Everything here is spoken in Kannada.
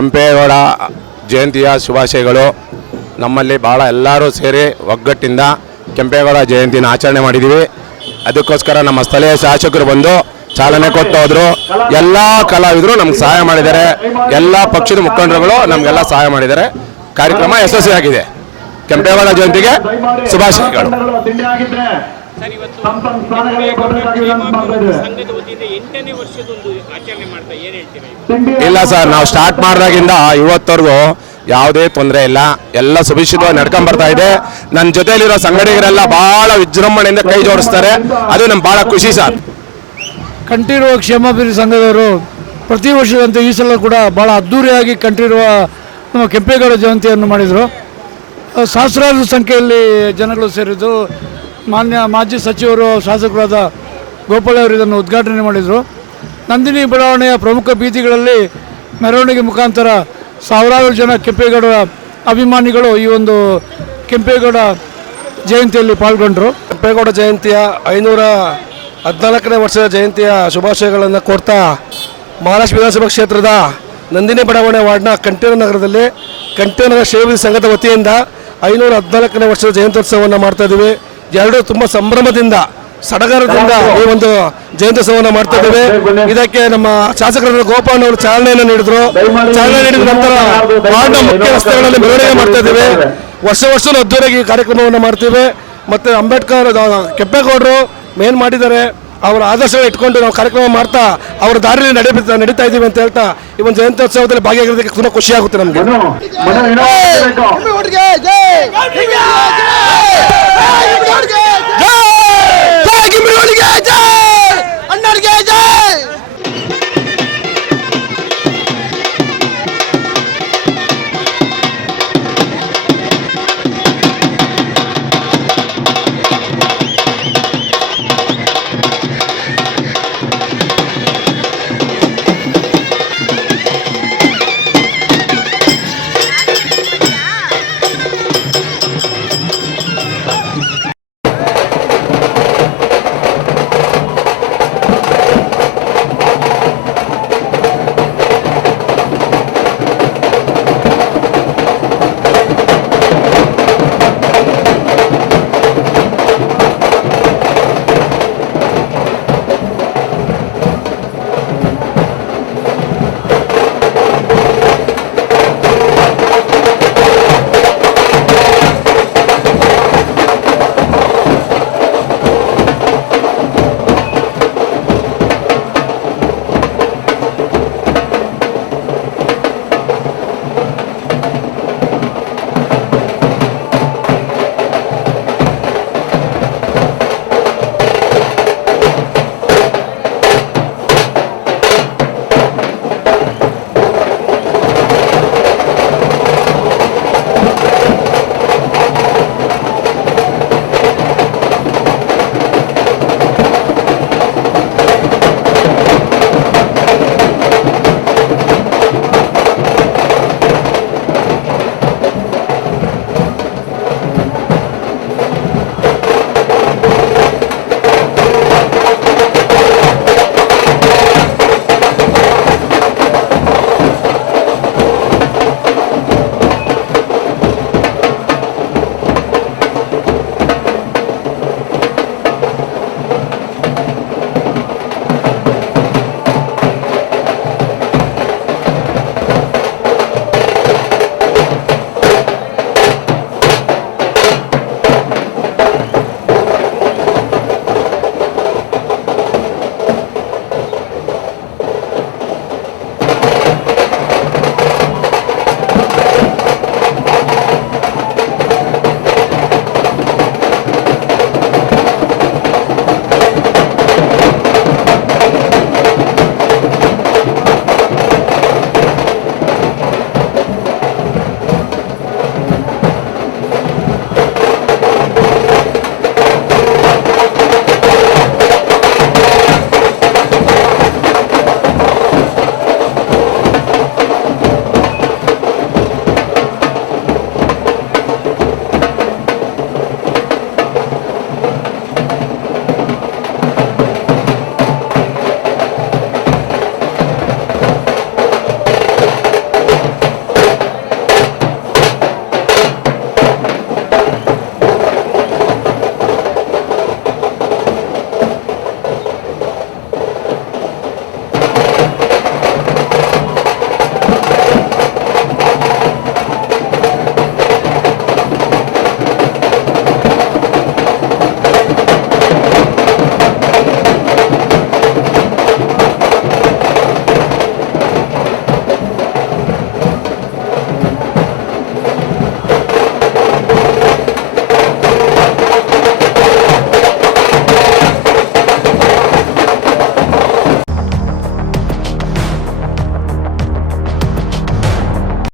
ಕೆಂಪೇಗೌಡ ಜಯಂತಿಯ ಶುಭಾಶಯಗಳು. ನಮ್ಮಲ್ಲಿ ಭಾಳ ಎಲ್ಲರೂ ಸೇರಿ ಒಗ್ಗಟ್ಟಿಂದ ಕೆಂಪೇಗೌಡ ಜಯಂತಿನ ಆಚರಣೆ ಮಾಡಿದ್ದೀವಿ. ಅದಕ್ಕೋಸ್ಕರ ನಮ್ಮ ಸ್ಥಳೀಯ ಶಾಸಕರು ಬಂದು ಚಾಲನೆ ಕೊಟ್ಟು ಹೋದರು. ಎಲ್ಲ ಕಲಾವಿದರು ನಮ್ಗೆ ಸಹಾಯ ಮಾಡಿದ್ದಾರೆ. ಎಲ್ಲ ಪಕ್ಷದ ಮುಖಂಡರುಗಳು ನಮಗೆಲ್ಲ ಸಹಾಯ ಮಾಡಿದ್ದಾರೆ. ಕಾರ್ಯಕ್ರಮ ಯಶಸ್ವಿಯಾಗಿದೆ. ಕೆಂಪೇಗೌಡ ಜಯಂತಿಗೆ ಶುಭಾಶಯಗಳು. ಇಲ್ಲ ಸರ್, ನಾವು ಸ್ಟಾರ್ಟ್ ಮಾಡಿದಾಗಿಂದ ಇವತ್ತವರೆಗೂ ಯಾವುದೇ ತೊಂದರೆ ಇಲ್ಲ. ಎಲ್ಲ ಸುಭಿಕ್ಷಿತವಾಗಿ ನಡ್ಕೊಂಬರ್ತಾ ಇದೆ. ನನ್ನ ಜೊತೆಯಲ್ಲಿರೋ ಸಂಘಟಕರೆಲ್ಲ ಭಾಳ ವಿಜೃಂಭಣೆಯಿಂದ ಕೈ ಜೋಡಿಸ್ತಾರೆ. ಅದು ನಮ್ಗೆ ಭಾಳ ಖುಷಿ ಸರ್. ಕಂಠೀರವ ಕ್ಷೇಮಾಭಿವೃದ್ಧಿ ಸಂಘದವರು ಪ್ರತಿ ವರ್ಷದಂತೆ ಈ ಸಲ ಕೂಡ ಭಾಳ ಅದ್ಧೂರಿಯಾಗಿ ಕಂಠೀರವ ನಮ್ಮ ಕೆಂಪೇಗೌಡ ಜಯಂತಿಯನ್ನು ಮಾಡಿದರು. ಸಹಸ್ರಾರು ಸಂಖ್ಯೆಯಲ್ಲಿ ಜನಗಳು ಸೇರಿದ್ದು. ಮಾಜಿ ಸಚಿವರು ಶಾಸಕರಾದ ಗೋಪಾಲ್ ಅವರು ಇದನ್ನು ಉದ್ಘಾಟನೆ ಮಾಡಿದರು. ನಂದಿನಿ ಬಡಾವಣೆಯ ಪ್ರಮುಖ ಬೀದಿಗಳಲ್ಲಿ ಮೆರವಣಿಗೆ ಮುಖಾಂತರ ಸಾವಿರಾರು ಜನ ಕೆಂಪೇಗೌಡ ಅಭಿಮಾನಿಗಳು ಈ ಒಂದು ಕೆಂಪೇಗೌಡ ಜಯಂತಿಯಲ್ಲಿ ಪಾಲ್ಗೊಂಡರು. ಕೆಂಪೇಗೌಡ ಜಯಂತಿಯ 514ನೇ ವರ್ಷದ ಜಯಂತಿಯ ಶುಭಾಶಯಗಳನ್ನು ಕೊಡ್ತಾ ಮಹಾರಾಷ್ಟ್ರ ವಿಧಾನಸಭಾ ಕ್ಷೇತ್ರದ ನಂದಿನಿ ಬಡಾವಣೆ ವಾರ್ಡ್ನ ಕಂಠೀರವ ನಗರದಲ್ಲಿ ಕಂಠೀರವ ಸೇವಾ ಸಂಘದ ವತಿಯಿಂದ 514ನೇ ವರ್ಷದ ಜಯಂತ್ಯೋತ್ಸವವನ್ನು ಮಾಡ್ತಾ ಇದ್ದೀವಿ. ಎರಡೂ ತುಂಬ ಸಂಭ್ರಮದಿಂದ ಸಡಗರದಿಂದ ಈ ಒಂದು ಜಯಂತ್ಯೋತ್ಸವವನ್ನು ಮಾಡ್ತಾ ಇದ್ದೇವೆ. ಇದಕ್ಕೆ ನಮ್ಮ ಶಾಸಕರಾದ ಗೋಪಾಲ್ ಅವರು ಚಾಲನೆಯನ್ನು ನೀಡಿದ್ರು. ಚಾಲನೆ ನೀಡಿದ ನಂತರ ವಾರ್ಡ್ನ ಮುಖ್ಯ ರಸ್ತೆಗಳಲ್ಲಿ ಮೆರವಣಿಗೆ ಮಾಡ್ತಾ ಇದ್ದೇವೆ. ವರ್ಷ ಅದ್ದೂರಿಯಾಗಿ ಕಾರ್ಯಕ್ರಮವನ್ನು ಮಾಡ್ತೀವಿ. ಮತ್ತು ಅಂಬೇಡ್ಕರ್ ಕೆಂಪೇಗೌಡರು ಮೇನ್ ಮಾಡಿದ್ದಾರೆ. ಅವರ ಆದರ್ಶಗಳು ಇಟ್ಕೊಂಡು ನಾವು ಕಾರ್ಯಕ್ರಮ ಮಾಡ್ತಾ ಅವರ ದಾರಿಯಲ್ಲಿ ನಡೀತಾ ಇದ್ದೀವಿ ಅಂತ ಹೇಳ್ತಾ ಈ ಒಂದು ಜಯಂತ್ಯೋತ್ಸವದಲ್ಲಿ ಭಾಗಿಯಾಗಿರೋದಕ್ಕೆ ತುಂಬ ಖುಷಿಯಾಗುತ್ತೆ ನಮಗೆ. ಜೈ